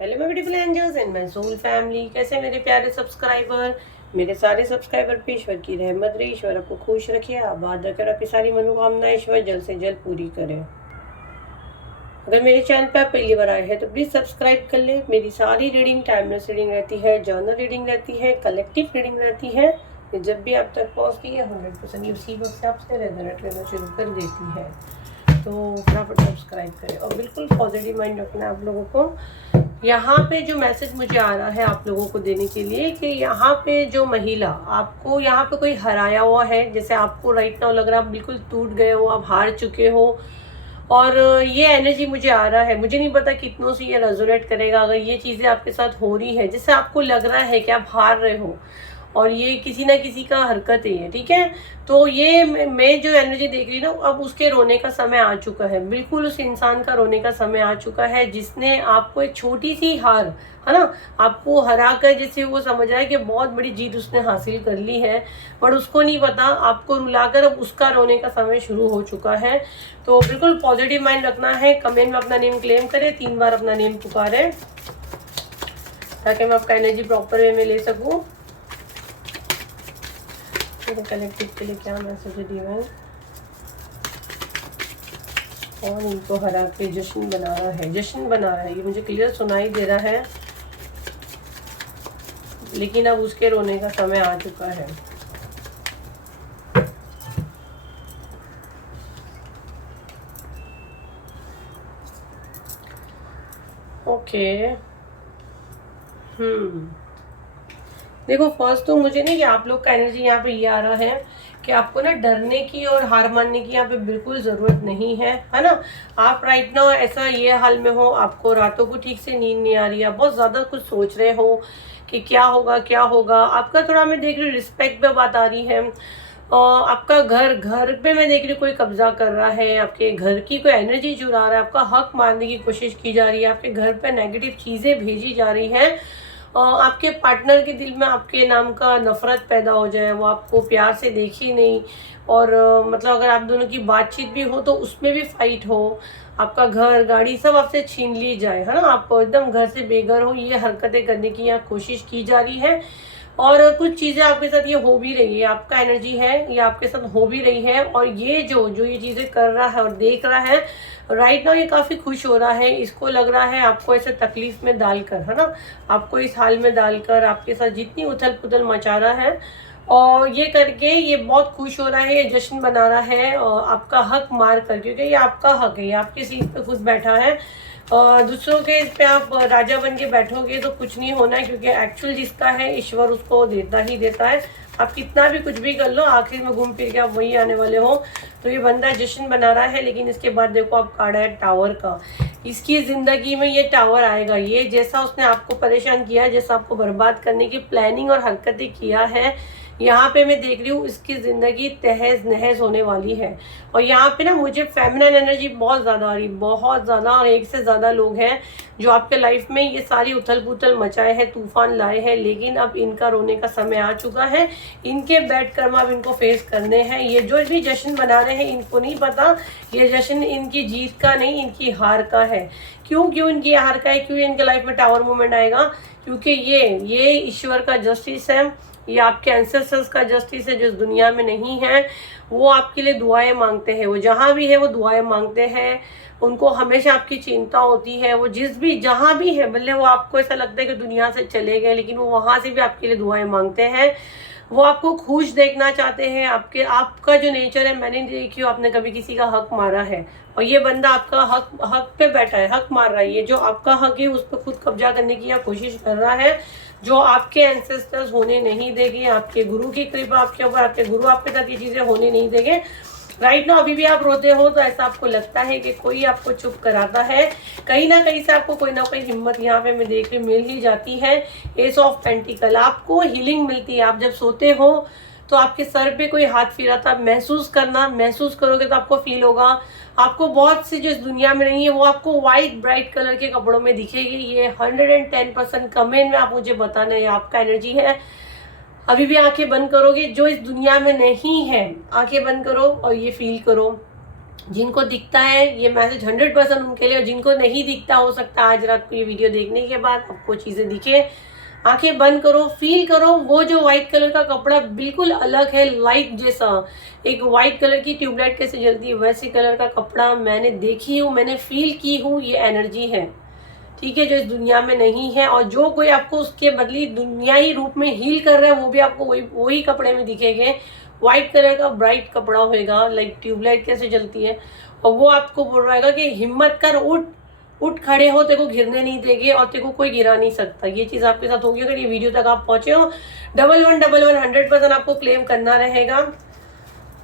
Hello my beautiful angels and my soul family, कैसे मेरे प्यारे सब्सक्राइबर। मेरे सारे सब्सक्राइबर पे ईश्वर की रहमत रही, ईश्वर आपको खुश रखे, आबाद रखे और आपकी सारी मनोकामनाएं ईश्वर जल्द से जल्द पूरी करे। अगर मेरे चैनल पे आप पहली बार आए हैं तो प्लीज़ सब्सक्राइब कर ले। मेरी सारी रीडिंग टाइमलेस रीडिंग रहती है, जर्नल रीडिंग रहती है, कलेक्टिव रीडिंग रहती है। ये जब भी आप तक पहुँचती है 100% ये उसी वक्त से आपसे रेजोनेट करना शुरू कर देती है। तो फटाफट सब्सक्राइब करें और बिल्कुल पॉजिटिव माइंड रखना है आप लोगों को। यहाँ पे जो मैसेज मुझे आ रहा है आप लोगों को देने के लिए कि यहाँ पे जो महिला आपको यहाँ पे कोई हराया हुआ है, जैसे आपको राइट नाउ लग रहा है आप बिल्कुल टूट गए हो, आप हार चुके हो। और ये एनर्जी मुझे आ रहा है, मुझे नहीं पता कितनों से ये रेजोनेट करेगा। अगर ये चीज़ें आपके साथ हो रही है, जैसे आपको लग रहा है कि आप हार रहे हो और ये किसी ना किसी का हरकत है, ये ठीक है। तो ये मैं जो एनर्जी देख रही हूँ ना, अब उसके रोने का समय आ चुका है। बिल्कुल उस इंसान का रोने का समय आ चुका है जिसने आपको एक छोटी सी हार, है ना, आपको हरा कर, जैसे वो समझ रहा है कि बहुत बड़ी जीत उसने हासिल कर ली है, पर उसको नहीं पता आपको रुलाकर अब उसका रोने का समय शुरू हो चुका है। तो बिल्कुल पॉजिटिव माइंड रखना है। कमेंट में अपना नेम क्लेम करें, 3 बार अपना नेम पुकारें ताकि मैं आपका एनर्जी प्रॉपर वे में ले सकूँ। कलेक्टिव के लिए क्या मैसेज है डिवाइन, और इनको हरा के जश्न बना रहा है, जश्न बना रहा है, ये मुझे क्लियर सुनाई दे रहा है। लेकिन अब उसके रोने का समय आ चुका है। ओके, देखो फर्स्ट तो मुझे नहीं कि आप लोग का एनर्जी यहाँ पे ये आ रहा है कि आपको ना डरने की और हार मानने की यहाँ पे बिल्कुल ज़रूरत नहीं है ना। आप राइट नाउ ऐसा ये हाल में हो, आपको रातों को ठीक से नींद नहीं आ रही है, बहुत ज़्यादा कुछ सोच रहे हो कि क्या होगा क्या होगा। आपका थोड़ा मैं देख रही हूँ रिस्पेक्ट पे बात आ रही है। आपका घर पे मैं देख रही हूँ कोई कब्जा कर रहा है, आपके घर की कोई एनर्जी चुरा रहा है, आपका हक मारने की कोशिश की जा रही है, आपके घर पे नेगेटिव चीज़ें भेजी जा रही हैं। आपके पार्टनर के दिल में आपके नाम का नफरत पैदा हो जाए, वो आपको प्यार से देखे नहीं, और मतलब अगर आप दोनों की बातचीत भी हो तो उसमें भी फाइट हो, आपका घर गाड़ी सब आपसे छीन ली जाए, है ना, आप एकदम घर से बेघर हो, ये हरकतें करने की यहाँ कोशिश की जा रही है। और कुछ चीज़ें आपके साथ ये हो भी रही है, आपका एनर्जी है ये आपके साथ हो भी रही है। और ये जो जो ये चीज़ें कर रहा है और देख रहा है राइट नाउ, ये काफ़ी खुश हो रहा है। इसको लग रहा है आपको ऐसे तकलीफ में डालकर, है ना, आपको इस हाल में डालकर आपके साथ जितनी उथल पुथल मचा रहा है, और ये करके ये बहुत खुश हो रहा है, ये जश्न बना रहा है और आपका हक मार कर, क्योंकि ये आपका हक है, ये आपकी सीट पे खुद बैठा है। दूसरों के इस पे आप राजा बन के बैठोगे तो कुछ नहीं होना है, क्योंकि एक्चुअल जिसका है ईश्वर उसको देता ही देता है। आप कितना भी कुछ भी कर लो, आखिर में घूम फिर के आप वही आने वाले हो। तो ये बंदा जश्न बना रहा है, लेकिन इसके बाद देखो आप कार्ड है टावर का। इसकी ज़िंदगी में ये टावर आएगा। ये जैसा उसने आपको परेशान किया, जैसा आपको बर्बाद करने की प्लानिंग और हरकतें किया है, यहाँ पे मैं देख रही हूँ इसकी ज़िंदगी तहस नहस होने वाली है। और यहाँ पे ना मुझे फेमिनिन एनर्जी बहुत ज़्यादा आ रही, बहुत ज़्यादा, और एक से ज़्यादा लोग हैं जो आपके लाइफ में ये सारी उथल पुथल मचाए हैं, तूफान लाए हैं, लेकिन अब इनका रोने का समय आ चुका है। इनके बैड कर्म अब इनको फेस करने हैं। ये जो भी जश्न मना रहे हैं, इनको नहीं पता ये जश्न इनकी जीत का नहीं, इनकी हार का है। क्यों इनकी हार का है, क्यों इनके लाइफ में टावर मूवमेंट आएगा, क्योंकि ये ईश्वर का जस्टिस है, ये आपके एंसेस्टर्स का जस्टिस है जो इस दुनिया में नहीं है। वो आपके लिए दुआएं मांगते हैं, वो जहाँ भी है वो दुआएं मांगते हैं। उनको हमेशा आपकी चिंता होती है। वो जिस भी जहाँ भी है, भले वो आपको ऐसा लगता है कि दुनिया से चले गए, लेकिन वो वहाँ से भी आपके लिए दुआएं मांगते हैं। वो आपको खुश देखना चाहते हैं। आपका जो नेचर है, मैंने देखी हो आपने कभी किसी का हक मारा है, और ये बंदा आपका हक पे बैठा है, हक मार रहा है। ये जो आपका हक है उस पर खुद कब्जा करने की कोशिश कर रहा है, जो आपके एंसेस्टर्स होने नहीं देंगे। आपके गुरु की कृपा आपके ऊपर, आपके गुरु आपके साथ ये चीज़ें होने नहीं देंगे। राइट नाउ अभी भी आप रोते हो तो ऐसा आपको लगता है कि कोई आपको चुप कराता है। कहीं ना कहीं से आपको कोई ना कोई हिम्मत यहाँ पे मैं देख रही मिल ही जाती है। एस ऑफ पेंटिकल, आपको हीलिंग मिलती है। आप जब सोते हो तो आपके सर पे कोई हाथ फिराता, महसूस करोगे तो आपको फील होगा। आपको बहुत सी जो इस दुनिया में नहीं है वो आपको वाइट ब्राइट कलर के कपड़ों में दिखेगी। ये 110% कमेंट में आप मुझे बताना, ये आपका एनर्जी है। अभी भी आंखें बंद करोगे, जो इस दुनिया में नहीं है, आंखें बंद करो और ये फील करो। जिनको दिखता है ये मैसेज 100% उनके लिए, और जिनको नहीं दिखता, हो सकता है आज रात को ये वीडियो देखने के बाद आपको चीज़ें दिखे। आंखें बंद करो, फील करो, वो जो व्हाइट कलर का कपड़ा बिल्कुल अलग है, लाइट जैसा, एक व्हाइट कलर की ट्यूबलाइट कैसे जलती है वैसे कलर का कपड़ा मैंने देखी हूँ, मैंने फील की हूँ, ये एनर्जी है, ठीक है, जो इस दुनिया में नहीं है। और जो कोई आपको उसके बदली दुनियाई रूप में हील कर रहा है वो भी आपको वही कपड़े में दिखेंगे। व्हाइट कलर का ब्राइट कपड़ा होएगा, लाइक ट्यूबलाइट कैसे जलती है, और वो आपको बोल रहा है कि हिम्मत कर, उठ उठ खड़े हो, तेरे को गिरने नहीं देंगे और तेरे को कोई गिरा नहीं सकता। ये चीज़ आपके साथ होगी अगर ये वीडियो तक आप पहुंचे हो। 1111 100% आपको क्लेम करना रहेगा,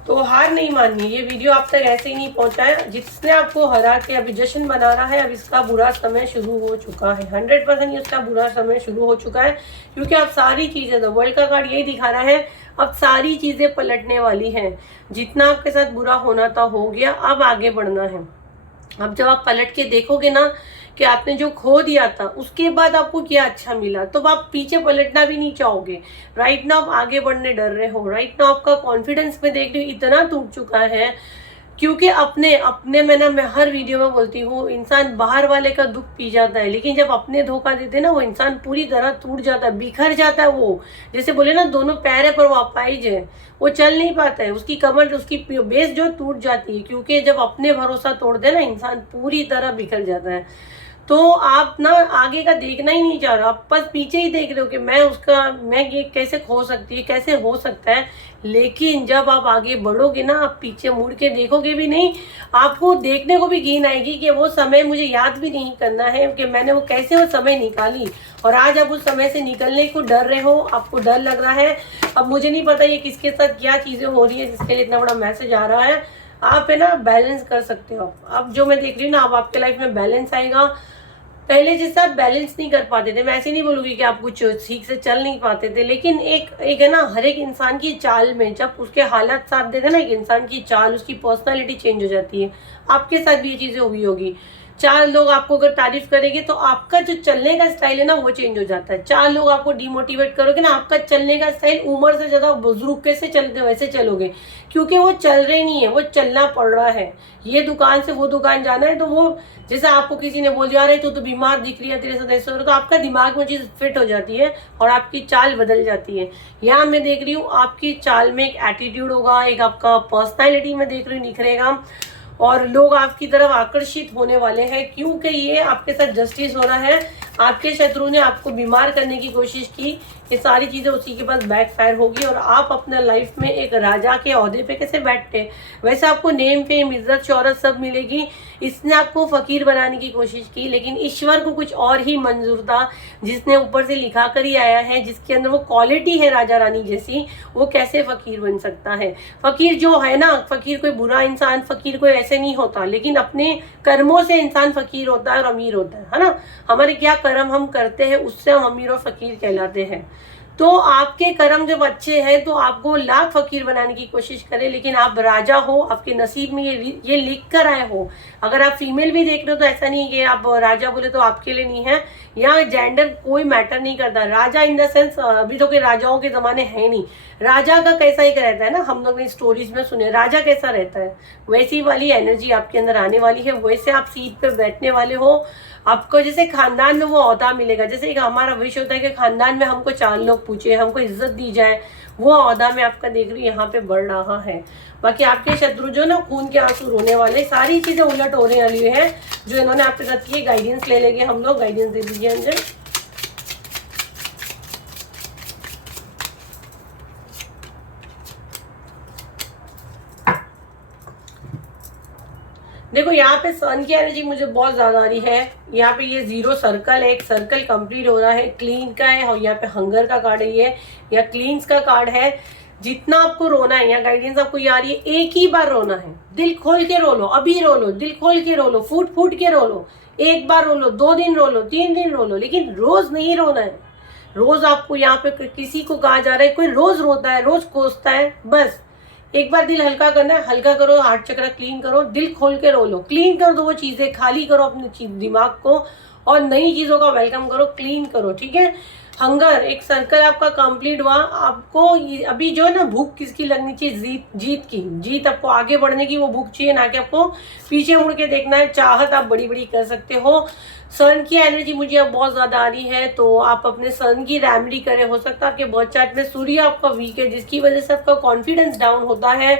तो हार नहीं माननी। ये वीडियो आप तक ऐसे ही नहीं पहुंचा है, जिसने आपको हरा के अभी जश्न बना रहा है, अब इसका बुरा समय शुरू हो चुका है। 100% ये उसका बुरा समय शुरू हो चुका है, क्योंकि अब सारी चीज़ें, तो वर्ल्ड का कार्ड यही दिखा रहा है, अब सारी चीज़ें पलटने वाली हैं। जितना आपके साथ बुरा होना था हो गया, अब आगे बढ़ना है। अब जब आप पलट के देखोगे ना कि आपने जो खो दिया था उसके बाद आपको क्या अच्छा मिला, तो आप पीछे पलटना भी नहीं चाहोगे। राइट नाउ आप आगे बढ़ने डर रहे हो। राइट नाउ आपका कॉन्फिडेंस में देख रही हूँ इतना टूट चुका है, क्योंकि अपने अपने मैं हर वीडियो में बोलती हूँ, इंसान बाहर वाले का दुख पी जाता है, लेकिन जब अपने धोखा देते ना वो इंसान पूरी तरह टूट जाता है, बिखर जाता है। वो जैसे बोले ना दोनों पैर है पर वो अपाहिज है, वो चल नहीं पाता है, उसकी कमर, उसकी बेस जो टूट जाती है, क्योंकि जब अपने भरोसा तोड़ दे ना इंसान पूरी तरह बिखर जाता है। तो आप ना आगे का देखना ही नहीं चाह रहे, आप बस पीछे ही देख रहे हो कि मैं ये कैसे खो सकती है, कैसे हो सकता है। लेकिन जब आप आगे बढ़ोगे ना, आप पीछे मुड़ के देखोगे भी नहीं, आपको देखने को भी घिन आएगी कि वो समय मुझे याद भी नहीं करना है कि मैंने वो कैसे वो समय निकाली, और आज आप उस समय से निकलने को डर रहे हो, आपको डर लग रहा है। अब मुझे नहीं पता ये किसके साथ क्या चीज़ें हो रही है जिसके लिए इतना बड़ा मैसेज आ रहा है। आप है ना बैलेंस कर सकते हो। अब जो मैं देख रही हूँ ना, अब आपके लाइफ में बैलेंस आएगा। पहले जैसे आप बैलेंस नहीं कर पाते थे, मैं ऐसे नहीं बोलूँगी कि आप कुछ ठीक से चल नहीं पाते थे, लेकिन एक है ना, हर एक इंसान की चाल में जब उसके हालात साथ देते ना, एक इंसान की चाल, उसकी पर्सनालिटी चेंज हो जाती है। आपके साथ भी ये चीज़ें हुई होगी। चार लोग आपको अगर तारीफ करेंगे तो आपका जो चलने का स्टाइल है ना वो चेंज हो जाता है। चार लोग आपको डिमोटिवेट करोगे ना, आपका चलने का स्टाइल उम्र से ज्यादा बुजुर्ग कैसे चलते हो वैसे चलोगे, क्योंकि वो चल रहे नहीं है, वो चलना पड़ रहा है। ये दुकान से वो दुकान जाना है, तो वो जैसे आपको किसी ने बोल दिया अरे तू तो बीमार दिख रही है, तेरे साथ ऐसा हो रहा है, तो आपका दिमाग में चीज फिट हो जाती है और आपकी चाल बदल जाती है। यहाँ मैं देख रही हूँ आपकी चाल में एक एटीट्यूड होगा, एक आपका पर्सनैलिटी में देख रही हूँ निखरेगा, और लोग आपकी तरफ आकर्षित होने वाले हैं, क्योंकि ये आपके साथ जस्टिस हो रहा है। आपके शत्रु ने आपको बीमार करने की कोशिश की, ये सारी चीज़ें उसी के पास बैकफायर होगी, और आप अपना लाइफ में एक राजा के ओहदे पे कैसे बैठते, वैसे आपको नेम फेम इज्जत शौहरत सब मिलेगी। इसने आपको फकीर बनाने की कोशिश की, लेकिन ईश्वर को कुछ और ही मंजूर था, जिसने ऊपर से लिखा कर ही आया है, जिसके अंदर वो क्वालिटी है राजा रानी जैसी, वो कैसे फकीर बन सकता है। फकीर जो है ना, फकीर कोई बुरा इंसान, फकीर कोई ऐसे नहीं होता, लेकिन अपने कर्मों से इंसान फकीर होता है और अमीर होता है ना। हमारे क्या कर्म हम करते हैं उससे हम अमीर और फकीर कहलाते हैं। तो आपके कर्म जब अच्छे हैं तो आपको लाख फकीर बनाने की कोशिश करें, लेकिन आप राजा हो, आपके नसीब में ये लिख कर आए हो। अगर आप फीमेल भी देख रहे हो तो ऐसा नहीं कि आप राजा बोले तो आपके लिए नहीं है। यहाँ जेंडर कोई मैटर नहीं करता। राजा इन द सेंस, अभी तो कोई राजाओं के जमाने है नहीं, राजा का कैसा ही रहता है ना, हम लोग ने स्टोरीज में सुने राजा कैसा रहता है, वैसी वाली एनर्जी आपके अंदर आने वाली है। वैसे आप सीट पे बैठने वाले हो, आपको जैसे खानदान में वो ओहदा मिलेगा। जैसे एक हमारा विश होता है कि खानदान में हमको चार लोग पूछे, हमको इज्जत दी जाए, वो ओहदा में आपका देख रही यहाँ पे बढ़ रहा है। बाकी आपके शत्रु जो ना खून के आंसू रोने वाले, सारी चीजें उलट होने वाली है जो इन्होंने आपके साथ की। गाइडेंस ले लेंगे हम लोग, गाइडेंस दे दीजिए अंजन। देखो यहाँ पे सन की एनर्जी मुझे बहुत ज्यादा आ रही है। यहाँ पे ये 0 सर्कल है, एक सर्कल कंप्लीट हो रहा है, क्लीन का है, और यहाँ पे हंगर का कार्ड है, ये या क्लीन्स का कार्ड है। जितना आपको रोना है, यहाँ गाइडेंस आपको ये आ रही है, एक ही बार रोना है, दिल खोल के रो लो, अभी रो लो, दिल खोल के रो लो, फूट फूट के रो लो, एक बार रो लो, 2 दिन रो लो, 3 दिन रो लो, लेकिन रोज नहीं रोना है। रोज आपको यहाँ पे किसी को कहा जा रहा है, कोई रोज रोता है, रोज कोसता है, बस एक बार दिल हल्का करना है, हल्का करो, हार्ट चक्र क्लीन करो, दिल खोल के रो लो, क्लीन कर दो वो चीजें, खाली करो अपने दिमाग को, और नई चीज़ों का वेलकम करो, क्लीन करो, ठीक है। हंगर, एक सर्कल आपका कंप्लीट हुआ। आपको अभी जो है ना भूख किसकी लगनी चाहिए, जीत की। जीत आपको आगे बढ़ने की वो भूख चाहिए, ना कि आपको पीछे मुड़ के देखना है। चाहत आप बड़ी बड़ी कर सकते हो। सन की एनर्जी मुझे अब बहुत ज्यादा आ रही है, तो आप अपने सन की रेमेडी करें। हो सकता है आपके बर्थ चार्ट में सूर्य आपका वीक है, जिसकी वजह से आपका कॉन्फिडेंस डाउन होता है।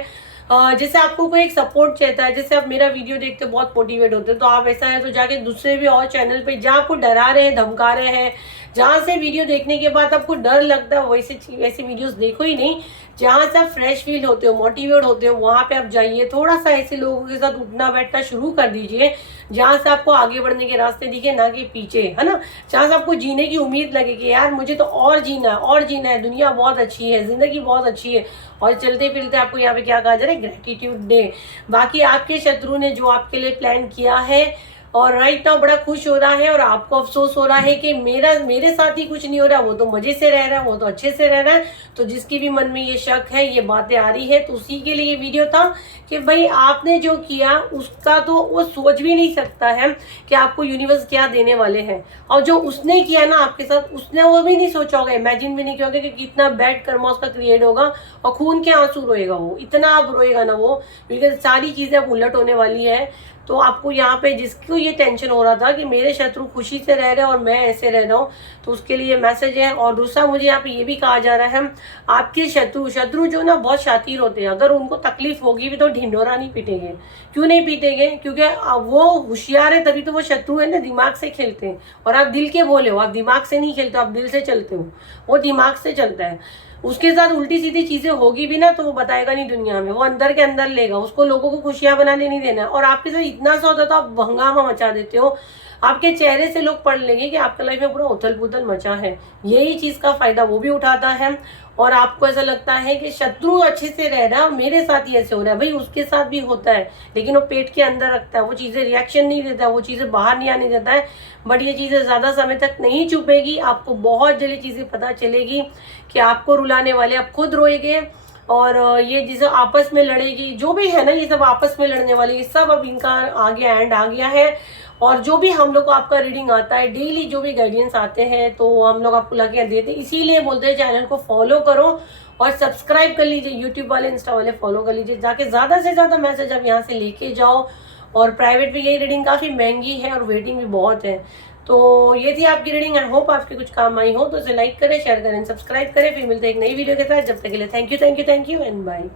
जैसे आपको कोई एक सपोर्ट चाहता है, जैसे आप मेरा वीडियो देखते बहुत मोटिवेट होते हैं, तो आप ऐसा है तो जाके दूसरे भी और चैनल पे जहाँ आपको डरा रहे हैं, धमका रहे हैं, जहाँ से वीडियो देखने के बाद आपको डर लगता है, वैसे वीडियोस देखो ही नहीं। जहाँ से आप फ्रेश फील होते हो, मोटिवेट होते हो, वहां पे आप जाइए। थोड़ा सा ऐसे लोगों के साथ उठना बैठना शुरू कर दीजिए जहाँ से आपको आगे बढ़ने के रास्ते दिखे, ना कि पीछे, है ना। जहाँ से आपको जीने की उम्मीद लगे कि यार मुझे तो और जीना है, और जीना है, दुनिया बहुत अच्छी है, जिंदगी बहुत अच्छी है। और चलते फिरते आपको यहाँ पे क्या कहा जा रहा है, ग्रेटिट्यूड डे। बाकी आपके शत्रु ने जो आपके लिए प्लान किया है और राइट नाउ बड़ा खुश हो रहा है, और आपको अफसोस हो रहा है कि मेरे साथ ही कुछ नहीं हो रहा, वो तो मजे से रह रहा है, वो तो अच्छे से रह रहा है। तो जिसकी भी मन में ये शक है, ये बातें आ रही है, तो उसी के लिए ये वीडियो था कि भाई आपने जो किया उसका तो वो सोच भी नहीं सकता है कि आपको यूनिवर्स क्या देने वाले हैं। और जो उसने किया ना आपके साथ, उसने वो भी नहीं सोचा होगा, इमेजिन भी नहीं किया होगा कि कितना बैड कर्मा उसका क्रिएट होगा, और खून के आंसू रोएगा वो, इतना अब रोएगा ना वो, क्योंकि सारी चीजें अब उलट होने वाली है। तो आपको यहाँ पे जिसको ये टेंशन हो रहा था कि मेरे शत्रु खुशी से रह रहे हैं और मैं ऐसे रह रहा हूँ, तो उसके लिए मैसेज है। और दूसरा मुझे यहाँ पे ये भी कहा जा रहा है, आपके शत्रु जो ना बहुत शातिर होते हैं, अगर उनको तकलीफ होगी भी तो ढिंडोरा नहीं पीटेंगे। क्यों नहीं पीटेंगे? क्योंकि वो होशियार है, तभी तो वो शत्रु है ना, दिमाग से खेलते हैं। और आप दिल के बोले हो, आप दिमाग से नहीं खेलते हो, आप दिल से चलते हो, वो दिमाग से चलता है। उसके साथ उल्टी सीधी चीजें होगी भी ना तो वो बताएगा नहीं दुनिया में, वो अंदर के अंदर लेगा, उसको लोगों को खुशियां बनाने नहीं देना। और आपके साथ इतना सा होता तो आप हंगामा मचा देते हो, आपके चेहरे से लोग पढ़ लेंगे कि आपका लाइफ में पूरा उथल पुथल मचा है। यही चीज का फायदा वो भी उठाता है, और आपको ऐसा लगता है कि शत्रु अच्छे से रह रहा है, मेरे साथ ही ऐसे हो रहा है। भाई उसके साथ भी होता है, लेकिन वो पेट के अंदर रखता है, वो चीजें रिएक्शन नहीं देता है, वो चीजें बाहर नहीं आने देता है। बट ये चीजें ज्यादा समय तक नहीं छुपेगी, आपको बहुत जल्दी चीजें पता चलेगी कि आपको रुलाने वाले आप खुद रोएंगे। और ये जिसे आपस में लड़ेगी, जो भी है ना, ये सब आपस में लड़ने वाले, ये सब अब इनका आ गया, एंड आ गया है। और जो भी हम लोग को आपका रीडिंग आता है डेली, जो भी गाइडेंस आते हैं, तो हम लोग आपको लगे देते हैं। इसीलिए बोलते हैं चैनल को फॉलो करो और सब्सक्राइब कर लीजिए। यूट्यूब वाले, इंस्टा वाले फॉलो कर लीजिए, जाके ज्यादा से ज्यादा मैसेज आप यहाँ से लेके जाओ। और प्राइवेट भी यही रीडिंग काफी महंगी है और वेटिंग भी बहुत है। तो ये थी आपकी रीडिंग। आई होप आपके कुछ काम आई हो, तो इसे लाइक करें, शेयर करें, सब्सक्राइब करें। फिर मिलते हैं एक नई वीडियो के साथ। जब तक के लिए थैंक यू एंड बाय।